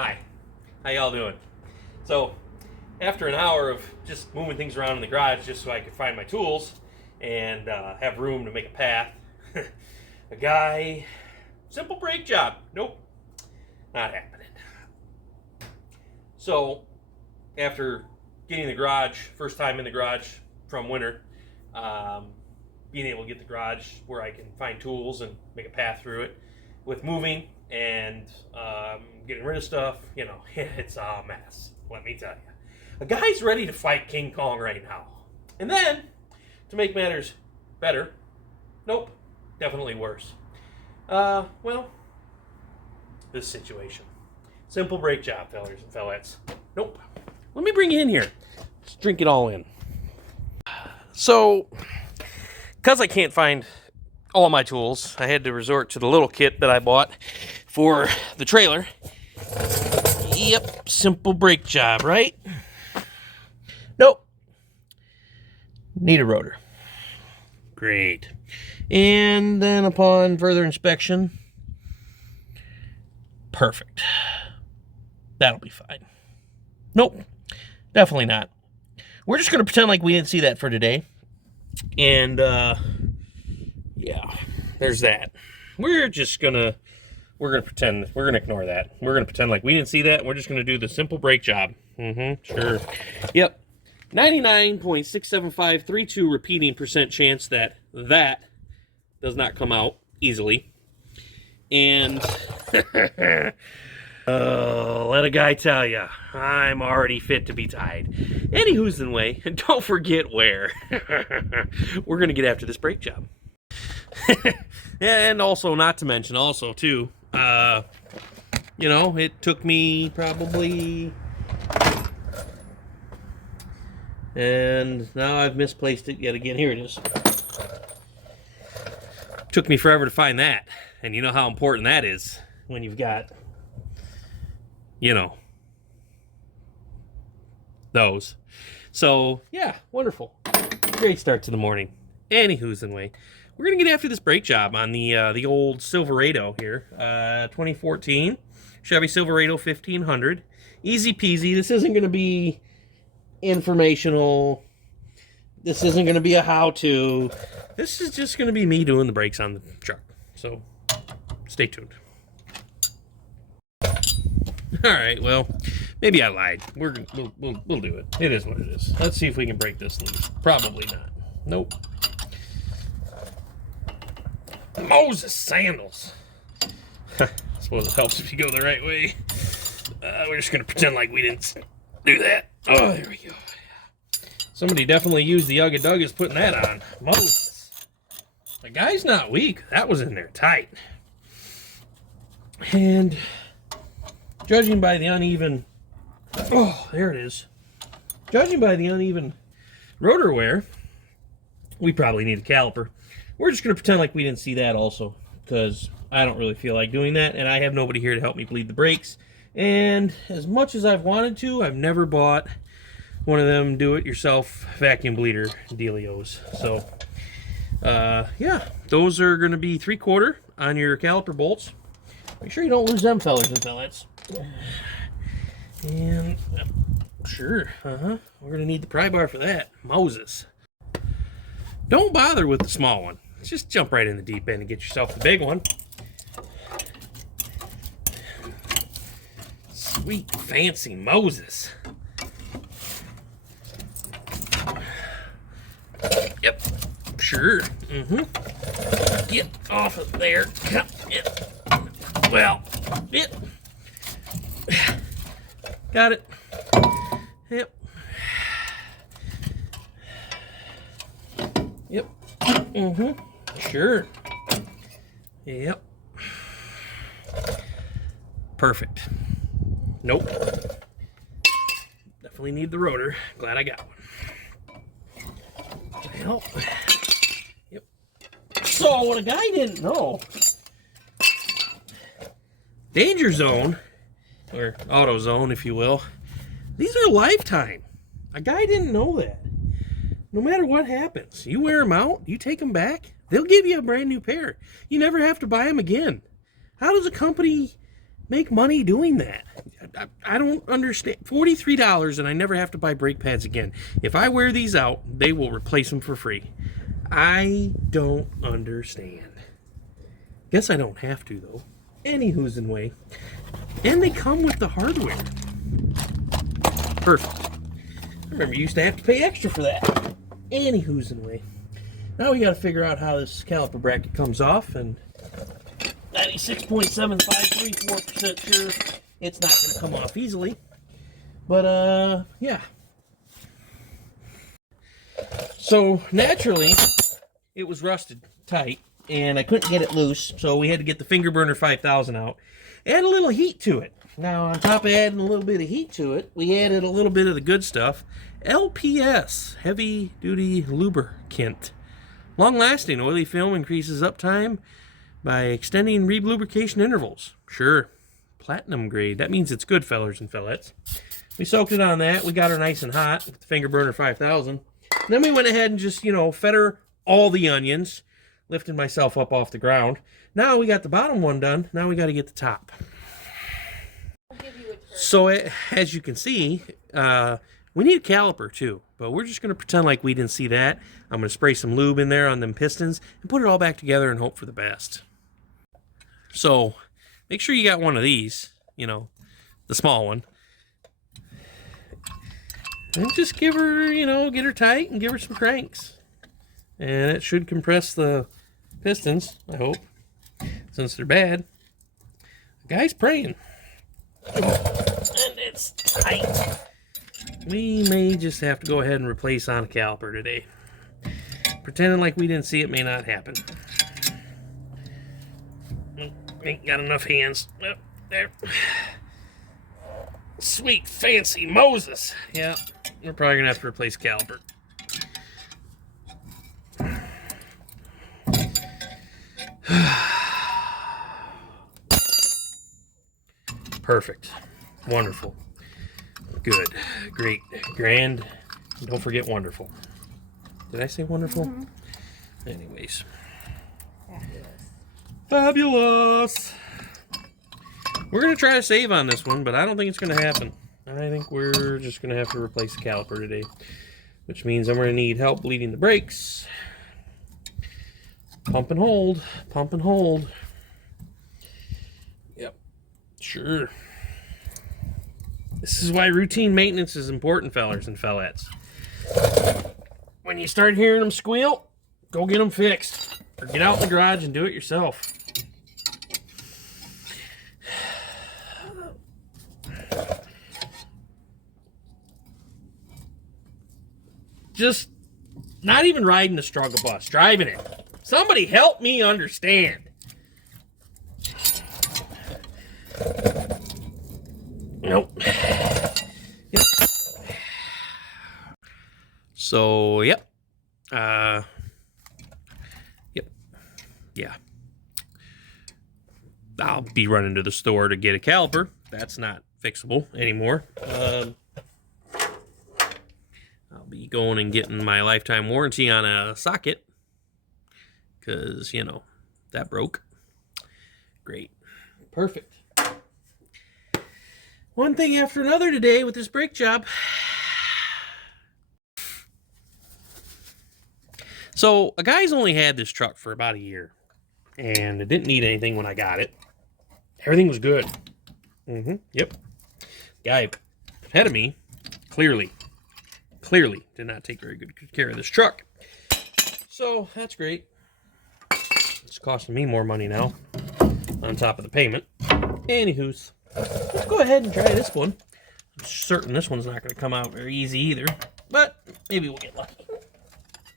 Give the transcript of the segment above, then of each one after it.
Hi, how y'all doing? So, after an hour of just moving things around in the garage just so I could find my tools and have room to make a path, simple brake job. Nope, not happening. So, after getting the garage, first time in the garage from winter, being able to get the garage where I can find tools and make a path through it, with moving and getting rid of stuff, you know, it's a mess, let me tell you. A guy's ready to fight King Kong right now. And then, to make matters better, nope, definitely worse. Well, this situation. Simple brake job, fellers and fellettes. Nope. Let me bring you in here. Let's drink it all in. So, because I can't find all my tools, I had to resort to the little kit that I bought for the trailer. Yep, simple brake job, right? Nope. Need a rotor. Great. And then upon further inspection, perfect. That'll be fine. Nope, definitely not. We're just going to pretend like we didn't see that for today. And, yeah, there's that. We're going to pretend, we're going to ignore that. We're going to pretend like we didn't see that. We're just going to do the simple brake job. Sure. Yep. 99.67532 repeating % chance that does not come out easily. And let a guy tell you, I'm already fit to be tied. Anywho's the way, and don't forget where. We're going to get after this brake job. And also, not to mention, also, too, you know, it took me probably... And now I've misplaced it yet again. Here it is. Took me forever to find that. And you know how important that is when you've got, you know, those. So, yeah, wonderful. Great start to the morning. Anywho's the way. We're going to get after this brake job on the old Silverado here. 2014 Chevy Silverado 1500. Easy peasy. This isn't going to be informational. This isn't going to be a how-to. This is just going to be me doing the brakes on the truck. So, stay tuned. All right, well, maybe I lied. We'll do it. It is what it is. Let's see if we can break this loose. Probably not. Nope. Moses sandals. I suppose it helps if you go the right way. We're just going to pretend like we didn't do that. Oh, there we go. Somebody definitely used the Ugga Duggas putting that on. Moses. The guy's not weak. That was in there tight. And judging by the uneven... Oh, there it is. Judging by the uneven rotor wear, we probably need a caliper. We're just going to pretend like we didn't see that also, because I don't really feel like doing that, and I have nobody here to help me bleed the brakes. And as much as I've wanted to, I've never bought one of them do-it-yourself vacuum bleeder dealios. So, yeah, those are going to be 3/4 on your caliper bolts. Make sure you don't lose them, fellers and fellettes. And, sure, we're going to need the pry bar for that. Moses. Don't bother with the small one. Just jump right in the deep end and get yourself the big one. Sweet, fancy Moses. Yep, sure. Get off of there. Well, got it. Yep. Yep. Sure. Yep. Perfect. Nope. Definitely need the rotor. Glad I got one. Well, yep. So, what a guy didn't know, danger zone, or auto zone, if you will, these are lifetime. A guy didn't know that. No matter what happens, you wear them out, you take them back, they'll give you a brand new pair. You never have to buy them again. How does a company make money doing that. I don't understand. $43 and I never have to buy brake pads again. If I wear these out, they will replace them for free. I don't understand. Guess I don't have to, though. Anywho's in way. And they come with the hardware. Perfect. I remember you used to have to pay extra for that. Anywho's in way. Now we got to figure out how this caliper bracket comes off, and 96.7534% sure it's not going to come off easily. But, yeah. So, naturally, it was rusted tight, and I couldn't get it loose, so we had to get the Finger Burner 5000 out. Add a little heat to it. Now, on top of adding a little bit of heat to it, we added a little bit of the good stuff. LPS, Heavy Duty Lubricant. Long-lasting oily film increases uptime by extending lubrication intervals. Sure. Platinum grade. That means it's good, fellers and fellettes. We soaked it on that. We got her nice and hot with the Finger Burner 5000. Then we went ahead and just, fed her all the onions, lifting myself up off the ground. Now we got the bottom one done. Now we got to get the top. So as you can see, we need a caliper too, but we're just going to pretend like we didn't see that. I'm going to spray some lube in there on them pistons and put it all back together and hope for the best. So make sure you got one of these, the small one. And just give her, get her tight and give her some cranks. And it should compress the pistons, I hope, since they're bad. The guy's praying. And it's tight. We may just have to go ahead and replace on a caliper today. Pretending like we didn't see it may not happen. Ain't got enough hands. Oh, there. Sweet fancy Moses. Yeah, we're probably gonna have to replace caliper. Perfect. Wonderful. Good. Great. Grand. Don't forget wonderful. Did I say wonderful? Mm-hmm. Anyways. Fabulous. We're going to try to save on this one, but I don't think it's going to happen. I think we're just going to have to replace the caliper today, which means I'm going to need help bleeding the brakes. Pump and hold. Pump and hold. Yep. Sure. This is why routine maintenance is important, fellers and fellettes. When you start hearing them squeal, go get them fixed. Or get out in the garage and do it yourself. Just not even riding the struggle bus, driving it. Somebody help me understand. Nope. Yep. So, yep. Yep. Yeah. I'll be running to the store to get a caliper. That's not fixable anymore. I'll be going and getting my lifetime warranty on a socket. Because, that broke. Great. Perfect. One thing after another today with this brake job. So, a guy's only had this truck for about a year. And it didn't need anything when I got it. Everything was good. Yep. Guy ahead of me, clearly did not take very good care of this truck. So, that's great. It's costing me more money now. On top of the payment. Anywho's. Let's go ahead and try this one. I'm certain this one's not going to come out very easy either. But maybe we'll get lucky.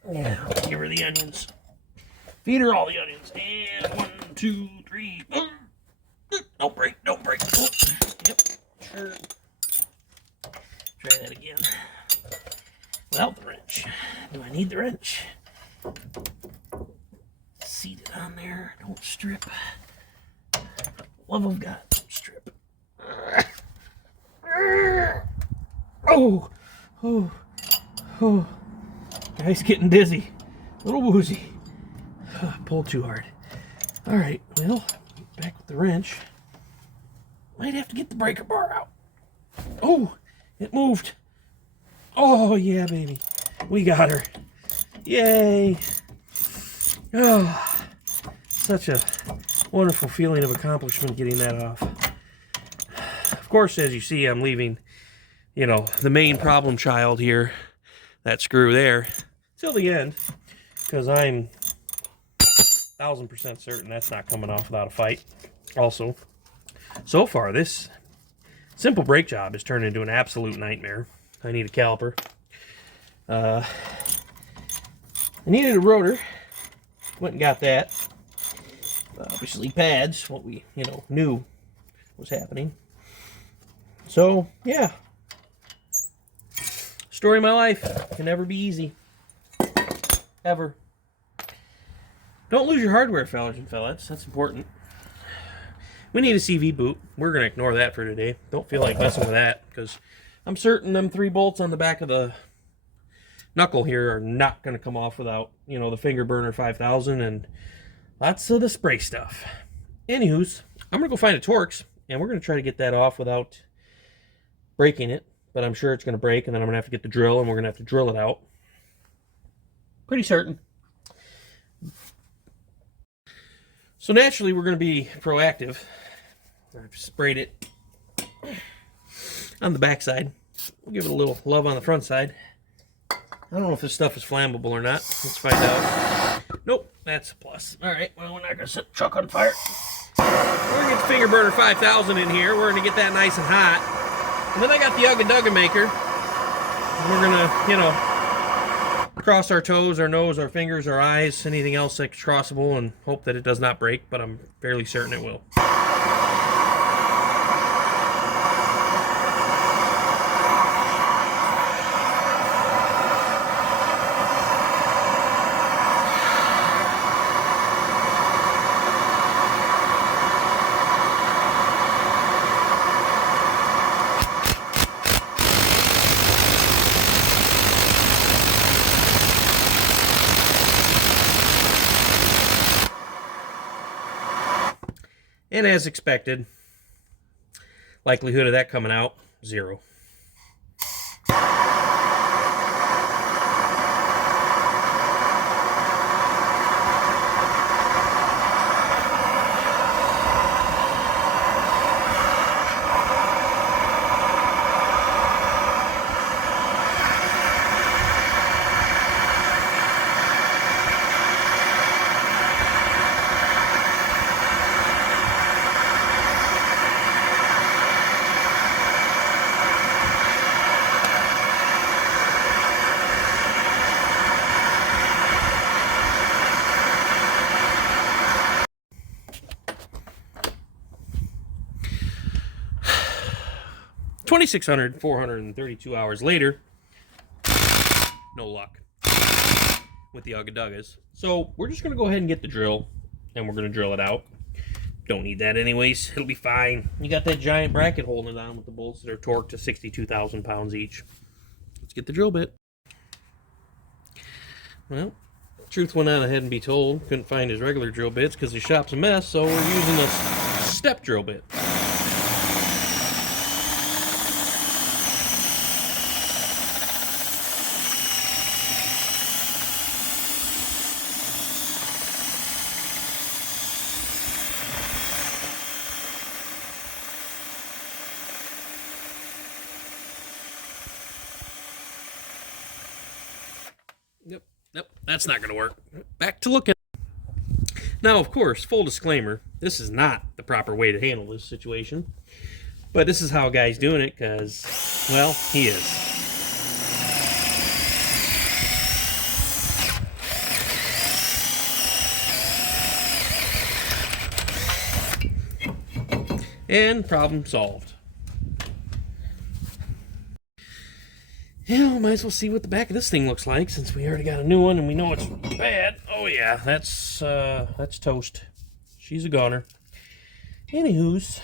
Yeah, give her the onions. Feed her all the onions. And 1, 2, 3. Don't break. Oh, yep, sure. Try that again. Without the wrench. Do I need the wrench? Seat it on there. Don't strip. Love of God, don't strip. Oh. Guy's getting dizzy. A little woozy. Pulled too hard. Alright, well, back with the wrench. Might have to get the breaker bar out. Oh, it moved. Oh, yeah, baby. We got her. Yay. Oh, such a wonderful feeling of accomplishment getting that off. Of course, as you see, I'm leaving, you know, the main problem child here, that screw there, till the end, because I'm 1000% certain that's not coming off without a fight. Also, so far, this simple brake job has turned into an absolute nightmare. I need a caliper. I needed a rotor. Went and got that. Obviously pads, what we, you know, knew was happening. So, yeah. Story of my life. Can never be easy. Ever. Don't lose your hardware, fellas and fellas. That's important. We need a CV boot. We're going to ignore that for today. Don't feel like messing with that, because I'm certain them 3 bolts on the back of the knuckle here are not going to come off without, you know, the finger burner 5000 and lots of the spray stuff. Anywho's, I'm going to go find a Torx, and we're going to try to get that off without breaking it. But I'm sure it's going to break, and then I'm going to have to get the drill, and we're going to have to drill it out. Pretty certain. So naturally, we're going to be proactive. I've sprayed it on the back side. We'll give it a little love on the front side. I don't know if this stuff is flammable or not. Let's find out. Nope, that's a plus. All right, well, we're not going to set the truck on fire. We're going to get the finger burner 5000 in here. We're going to get that nice and hot. And then I got the Ugga Dugga maker. We're going to, you know, cross our toes, our nose, our fingers, our eyes, anything else that's crossable, and hope that it does not break, but I'm fairly certain it will. And as expected, likelihood of that coming out, 0. $2,600, hours later, no luck with the Ugga Duggas. So we're just going to go ahead and get the drill, and we're going to drill it out. Don't need that anyways. It'll be fine. You got that giant bracket holding it on with the bolts that are torqued to 62,000 pounds each. Let's get the drill bit. Well, truth went on ahead and be told. Couldn't find his regular drill bits because his shop's a mess, so we're using a step drill bit. Yep, that's not going to work. Back to looking. Now, of course, full disclaimer, this is not the proper way to handle this situation. But this is how a guy's doing it because, well, he is. And problem solved. Yeah, might as well see what the back of this thing looks like since we already got a new one and we know it's bad. Oh yeah, that's toast. She's a goner. Anywho's,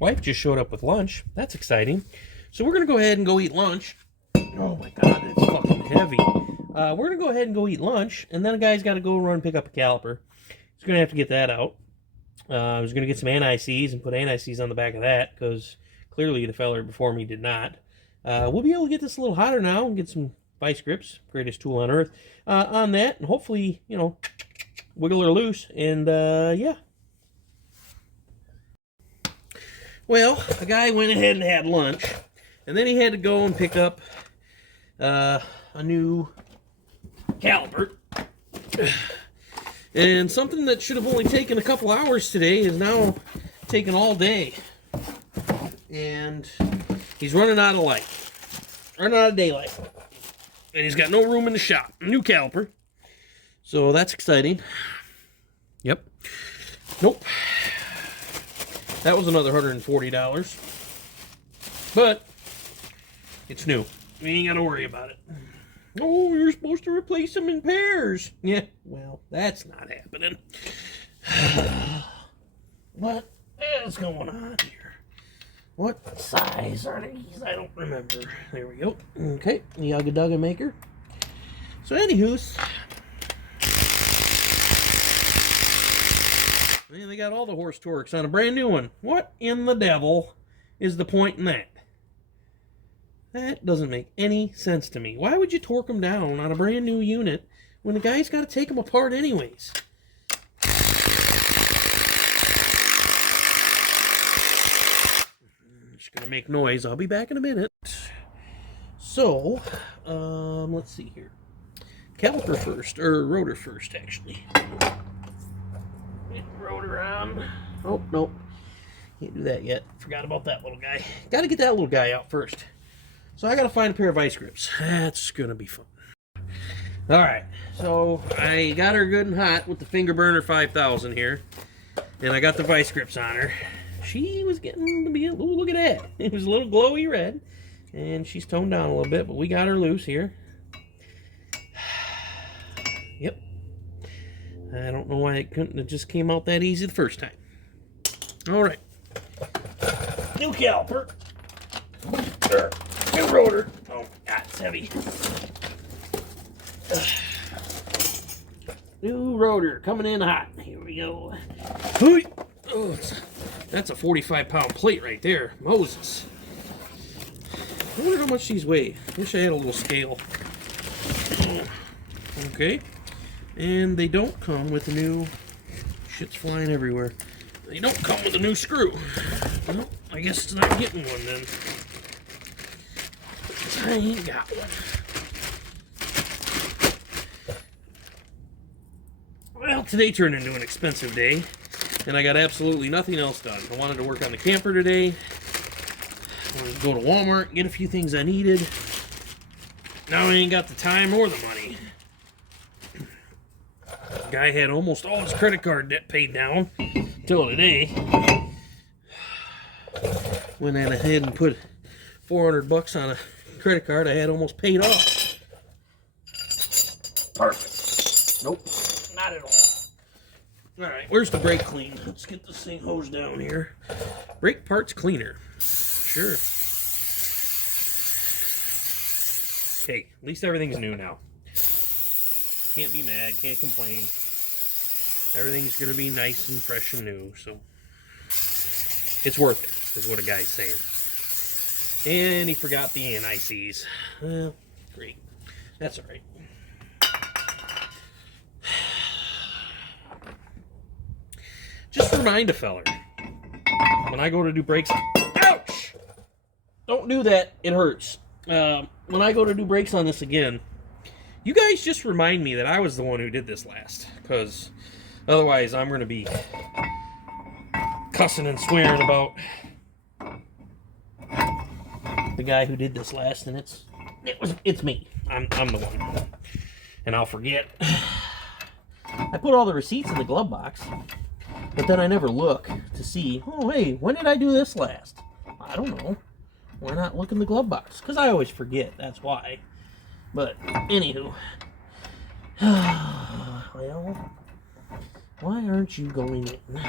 wife just showed up with lunch. That's exciting. So we're gonna go ahead and go eat lunch. Oh my god, it's fucking heavy. We're gonna go ahead and go eat lunch, and then a guy's got to go run and pick up a caliper. He's gonna have to get that out. I was going to get some anti-seize and put anti-seize on the back of that, because clearly the feller before me did not. We'll be able to get this a little hotter now and get some vice grips, greatest tool on earth, on that, and hopefully, you know, wiggle her loose, and yeah. Well, a guy went ahead and had lunch, and then he had to go and pick up a new caliper. And something that should have only taken a couple hours today is now taking all day. And he's running out of light. Running out of daylight. And he's got no room in the shop. New caliper. So that's exciting. Yep. Nope. That was another $140. But it's new. We ain't got to worry about it. Oh, you're supposed to replace them in pairs. Yeah, well, that's not happening. What is going on here? What size are these? I don't remember. There we go. Okay, the Ugga Dugga maker. So, anywho's, man, they got all the horse torques on a brand new one. What in the devil is the point in that? That doesn't make any sense to me. Why would you torque them down on a brand new unit when the guy's got to take them apart anyways? I'm just going to make noise. I'll be back in a minute. So, let's see here. Caliper first, or rotor first, actually. Get the rotor on. Oh, nope. Can't do that yet. Forgot about that little guy. Got to get that little guy out first. So I got to find a pair of vice grips. That's going to be fun. All right. So I got her good and hot with the Finger Burner 5000 here. And I got the vice grips on her. She was getting to be a little, look at that. It was a little glowy red. And she's toned down a little bit, but we got her loose here. Yep. I don't know why it couldn't have just came out that easy the first time. All right. New caliper. New rotor. Oh, God, it's heavy. New rotor coming in hot. Here we go. Oh, that's a 45-pound plate right there. Moses. I wonder how much these weigh. Wish I had a little scale. Okay. And they don't come with the new... Shit's flying everywhere. They don't come with a new screw. Well, I guess it's not getting one then. I ain't got one. Well, today turned into an expensive day, and I got absolutely nothing else done. I wanted to work on the camper today. I wanted to go to Walmart, get a few things I needed. Now I ain't got the time or the money. The guy had almost all his credit card debt paid down till today. Went ahead and put $400 on a credit card I had almost paid off. Perfect. Nope, not at all. Alright, where's the brake clean? Let's get this thing hosed down here. Brake parts cleaner. Sure. Hey, at least everything's new now. Can't be mad, can't complain. Everything's going to be nice and fresh and new, so it's worth it, is what a guy's saying. And he forgot the anti-seize. Well, great. That's alright. Just remind a feller, when I go to do brakes... Ouch! Don't do that. It hurts. When I go to do brakes on this again, you guys just remind me that I was the one who did this last. Because otherwise I'm going to be cussing and swearing about the guy who did this last, and it's me. I'm the one, and I'll forget. I put all the receipts in the glove box, but then I never look to see. Oh, hey, when did I do this last? I don't know. Why not look in the glove box? Because I always forget. That's why. But anywho, well, why aren't you going in?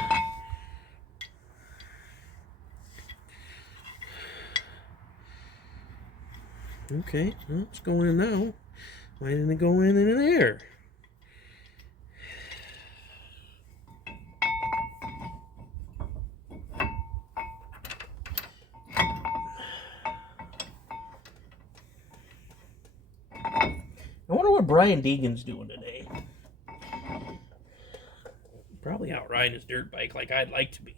Okay, well, it's going in now. Why didn't it go in there? what Brian Deegan's doing today. Probably out riding his dirt bike like I'd like to be.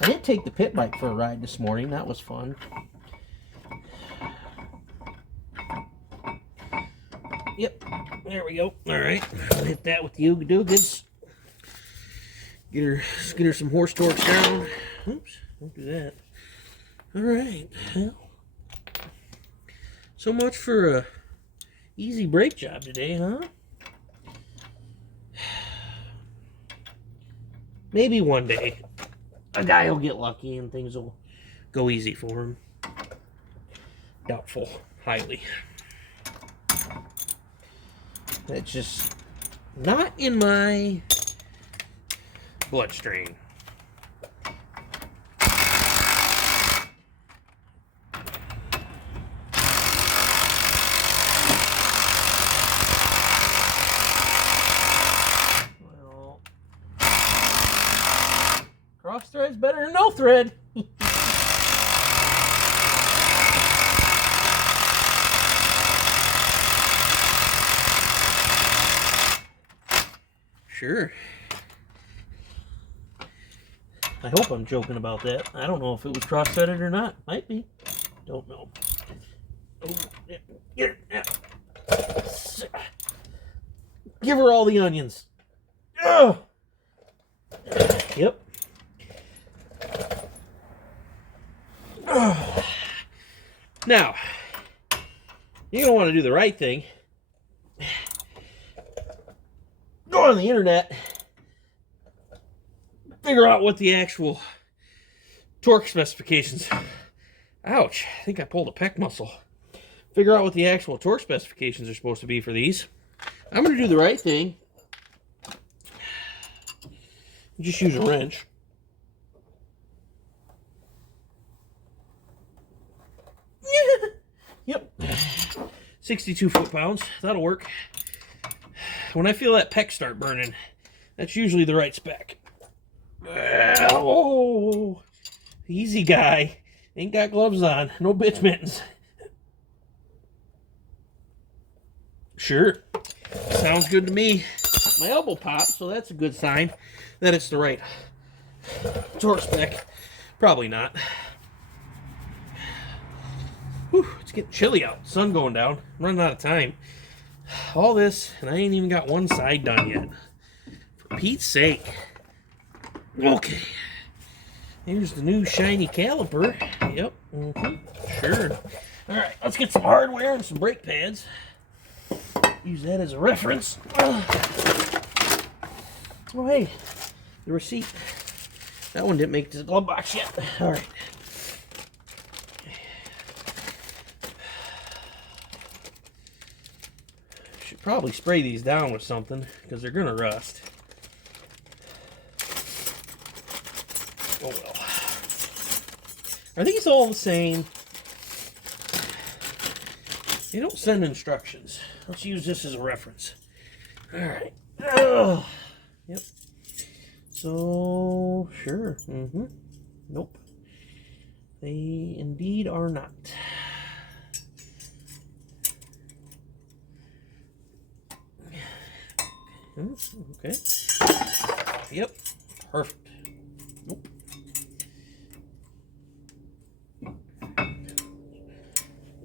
I did take the pit bike for a ride this morning. That was fun. Yep, there we go. All right, I'll hit that with the Ooga Doogas. Get her some horse torques down. Oops, don't do that. All right, well, so much for a easy brake job today, huh? Maybe one day a guy will get lucky and things will go easy for him. Doubtful, highly. That's just not in my bloodstream. Well, cross thread's better than no thread. Sure. I hope I'm joking about that. I don't know if it was cross-threaded or not. Might be. Don't know. Oh, yeah. Give her all the onions. Ugh. Yep. Ugh. Now, you're going to want to do the right thing. Go on the internet, figure out what the actual torque specifications. Ouch, I think I pulled a pec muscle. Figure out what the actual torque specifications are supposed to be for these. I'm going to do the right thing. Just use a wrench. Yep. 62 foot-pounds. That'll work. When I feel that pec start burning, that's usually the right spec. Oh, easy guy. Ain't got gloves on. No bitch mittens. Sure. Sounds good to me. My elbow popped, so that's a good sign that it's the right torque spec. Probably not. Whew, it's getting chilly out. Sun going down. I'm running out of time. All this, and I ain't even got one side done yet. For Pete's sake. Okay. Here's the new shiny caliper. Yep. Sure. Alright, let's get some hardware and some brake pads. Use that as a reference. Oh, hey. The receipt. That one didn't make it to the glove box yet. Alright. Probably spray these down with something because they're gonna rust. Oh well. Are these all the same? They don't send instructions. Let's use this as a reference. Alright. Yep. So, sure. Nope. They indeed are not. Okay. Yep. Perfect. Nope.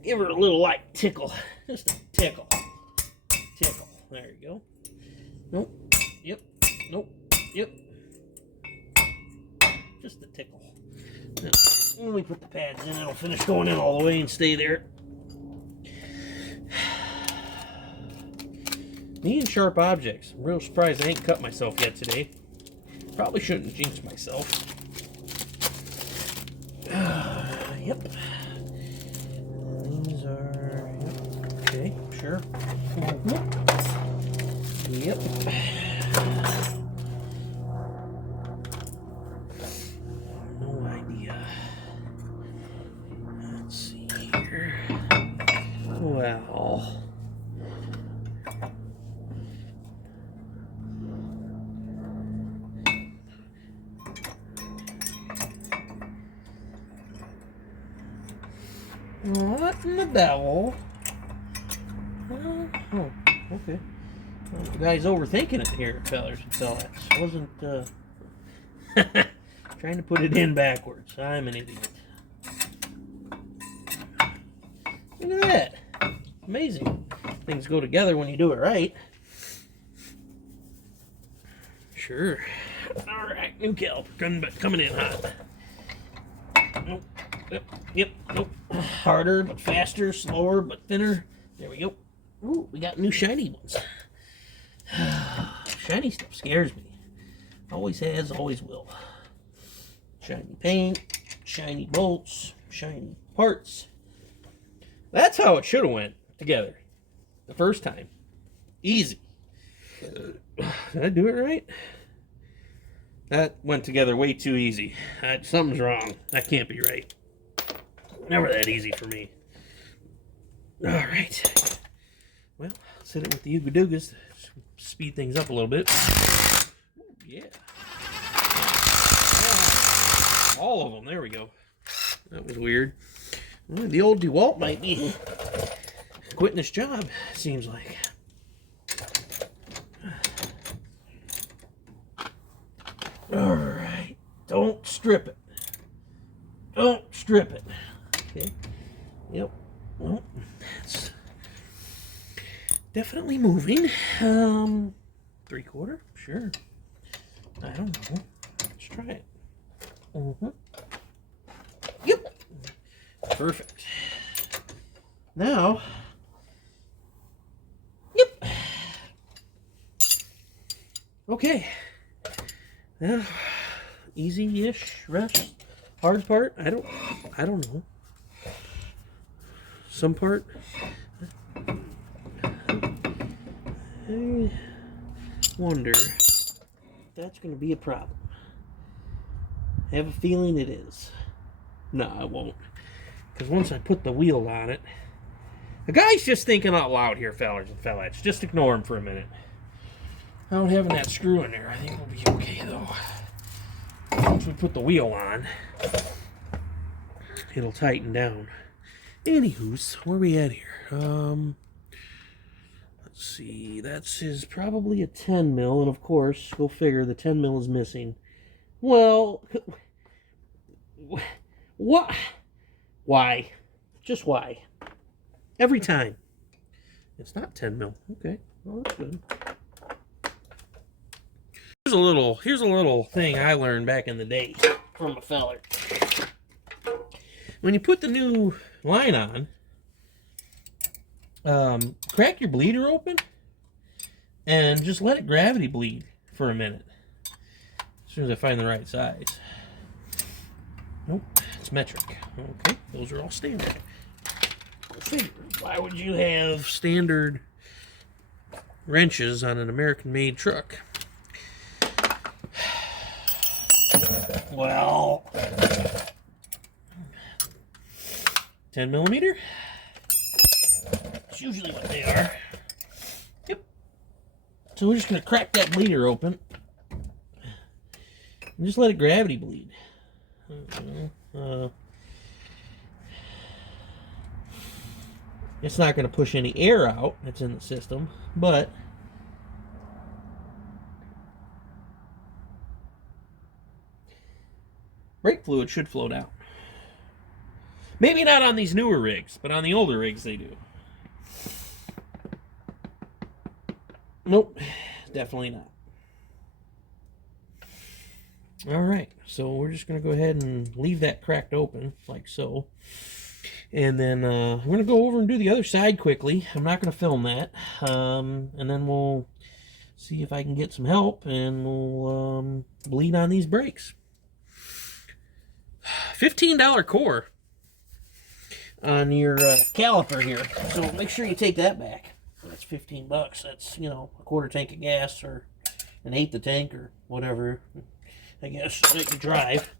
Give her a little light tickle. Just a tickle. Tickle. There you go. Nope. Yep. Nope. Yep. Just a tickle. Now, when we put the pads in, it'll finish going in all the way and stay there. Me and sharp objects. I'm real surprised I ain't cut myself yet today. Probably shouldn't jinx myself. Yep. These are... Yep. Okay, sure. Yep. No idea. Let's see here. Well... What in the devil? Oh, okay. Well, the guy's overthinking it here, fellers and fellas. I wasn't trying to put it in backwards. I'm an idiot. Look at that. Amazing. Things go together when you do it right. Sure. All right, new caliper coming in hot. Nope. Yep. Nope. Harder but faster, slower but thinner. There we go. Ooh, we got new shiny ones. Shiny stuff scares me. Always has, always will. Shiny paint, shiny bolts, shiny parts. That's how it should have went together the first time. Easy. Did I do it right? That went together way too easy. Something's wrong. That can't be right. Never that easy for me. All right. Well, let's hit it with the Ooga Doogas to speed things up a little bit. Ooh, yeah. All of them. There we go. That was weird. Well, the old DeWalt might be quitting his job, seems like. All right. Don't strip it. Don't strip it. Okay. Yep. Well, that's definitely moving. 3/4? Sure. I don't know. Let's try it. Yep. Perfect. Now. Yep. Okay. Yeah. Easy-ish rest. Hard part? I don't know. Some part. I wonder if that's going to be a problem. I have a feeling it is. No, I won't. Because once I put the wheel on it... The guy's just thinking out loud here, fellers and fellas. Just ignore him for a minute. Without having that screw in there, I think we'll be okay, though. Once we put the wheel on, it'll tighten down. Anywho's, where are we at here? Let's see. That's probably a 10 mil, and of course, go figure, the 10 mil is missing. Well, what? Why? Just why? Every time. It's not 10 mil. Okay, well that's good. Here's a little thing I learned back in the day from a feller. When you put the new line on, crack your bleeder open and just let it gravity bleed for a minute. As soon as I find the right size. Nope, it's metric. Okay, those are all standard. Go figure. Why would you have standard wrenches on an American-made truck? Well, 10 millimeter. That's usually what they are. Yep. So we're just going to crack that bleeder open and just let it gravity bleed. It's not going to push any air out that's in the system, but brake fluid should flow down. Maybe not on these newer rigs, but on the older rigs they do. Nope, definitely not. All right, so we're just going to go ahead and leave that cracked open, like so. And then I'm going to go over and do the other side quickly. I'm not going to film that. And then we'll see if I can get some help, and we'll bleed on these brakes. $15 core on your caliper here, so make sure you take that back. That's $15. That's, you know, a quarter tank of gas or an eighth of tank or whatever, I guess, that you drive.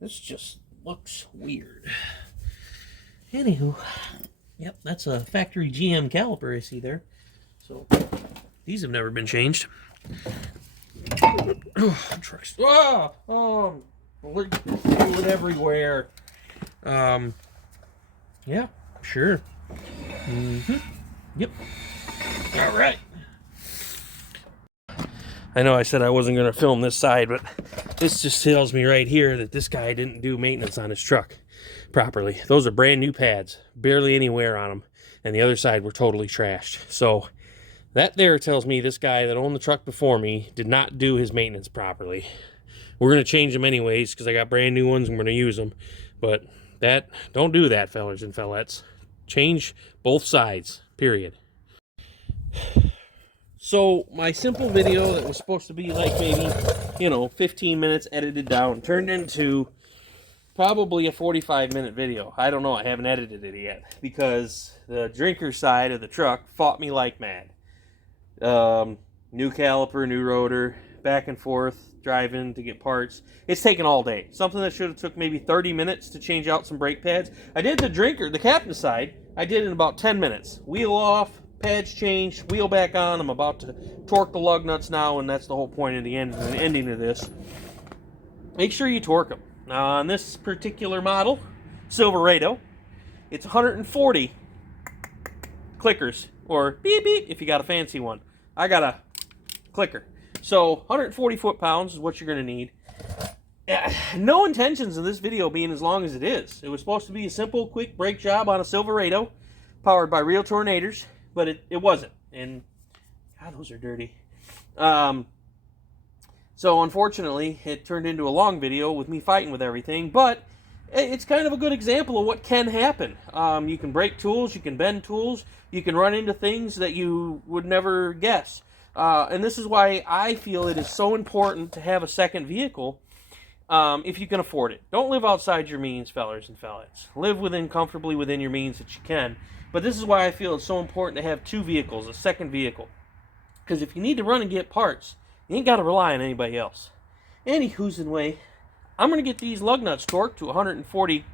This just looks weird. Anywho, yep, that's a factory GM caliper I see there. So these have never been changed. Oh, trucks. Oh, fluid everywhere. Yeah, sure. Yep. All right. I know I said I wasn't going to film this side, but this just tells me right here that this guy didn't do maintenance on his truck properly. Those are brand new pads, barely any wear on them, and the other side were totally trashed. So that there tells me this guy that owned the truck before me did not do his maintenance properly. We're going to change them anyways because I got brand new ones and we're going to use them. But don't do that, fellers and fellettes. Change both sides, period. So my simple video that was supposed to be like maybe, 15 minutes edited down turned into probably a 45-minute video. I don't know. I haven't edited it yet because the drinker side of the truck fought me like mad. New caliper, new rotor, back and forth, driving to get parts. It's taken all day. Something that should have took maybe 30 minutes to change out some brake pads. I did the captain side, I did in about 10 minutes. Wheel off, pads changed, wheel back on. I'm about to torque the lug nuts now, and that's the whole point of the ending of this. Make sure you torque them. Now on this particular model, Silveraydo, it's 140 clickers, or beep beep if you got a fancy one. I got a clicker. So 140 foot-pounds is what you're going to need. No intentions of this video being as long as it is. It was supposed to be a simple, quick brake job on a Silveraydo powered by real tornadors, but it wasn't. And, God, those are dirty. So, unfortunately, it turned into a long video with me fighting with everything, but it's kind of a good example of what can happen. You can break tools, you can bend tools, you can run into things that you would never guess. And this is why I feel it is so important to have a second vehicle if you can afford it. Don't live outside your means, fellers and fellettes. Live comfortably within your means that you can. But this is why I feel it's so important to have two vehicles, a second vehicle. Because if you need to run and get parts, you ain't got to rely on anybody else. Anywho's in way, I'm going to get these lug nuts torqued to 140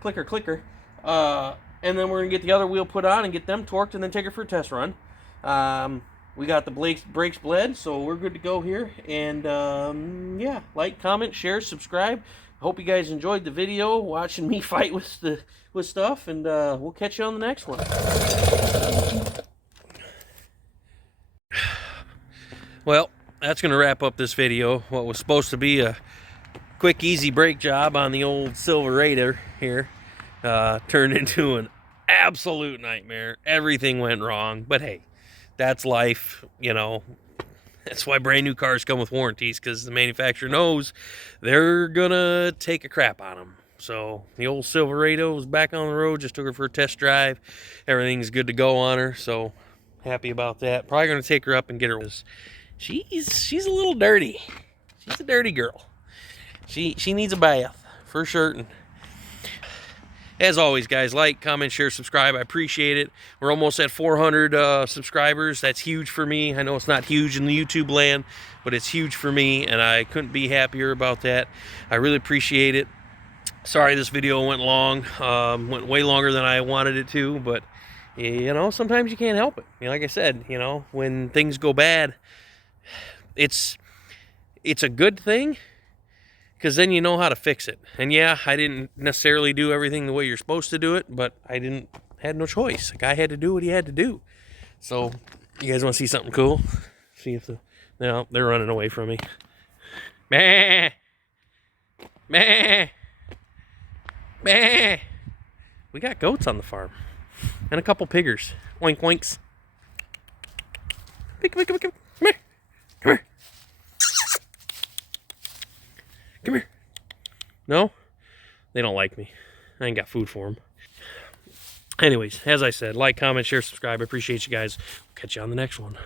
clicker. And then we're going to get the other wheel put on and get them torqued and then take her for a test run. We got the brakes bled, so we're good to go here. And yeah, like, comment, share, subscribe. Hope you guys enjoyed the video, watching me fight with stuff, and we'll catch you on the next one. Well, that's going to wrap up this video. What was supposed to be a quick, easy brake job on the old Silveraydo here turned into an absolute nightmare. Everything went wrong, but hey, that's life, That's why brand new cars come with warranties, because the manufacturer knows they're gonna take a crap on them. So the old Silveraydo is back on the road. Just took her for a test drive. Everything's good to go on her, so happy about that. Probably gonna take her up and get her. She's a little dirty. She's a dirty girl. She needs a bath for certain. As always, guys, like, comment, share, subscribe. I appreciate it. We're almost at 400 subscribers. That's huge for me. I know it's not huge in the YouTube land, but it's huge for me, and I couldn't be happier about that. I really appreciate it. Sorry this video went long. Went way longer than I wanted it to, but, sometimes you can't help it. Like I said, when things go bad, it's a good thing, because then you know how to fix it. And yeah, I didn't necessarily do everything the way you're supposed to do it, but I had no choice. The guy had to do what he had to do. So, you guys want to see something cool? See if they're running away from me. Meh! Meh! Meh! We got goats on the farm. And a couple piggers. Oink oinks. Come here. Come here. Come here. No? They don't like me. I ain't got food for them. Anyways, as I said, like, comment, share, subscribe. I appreciate you guys. We'll catch you on the next one.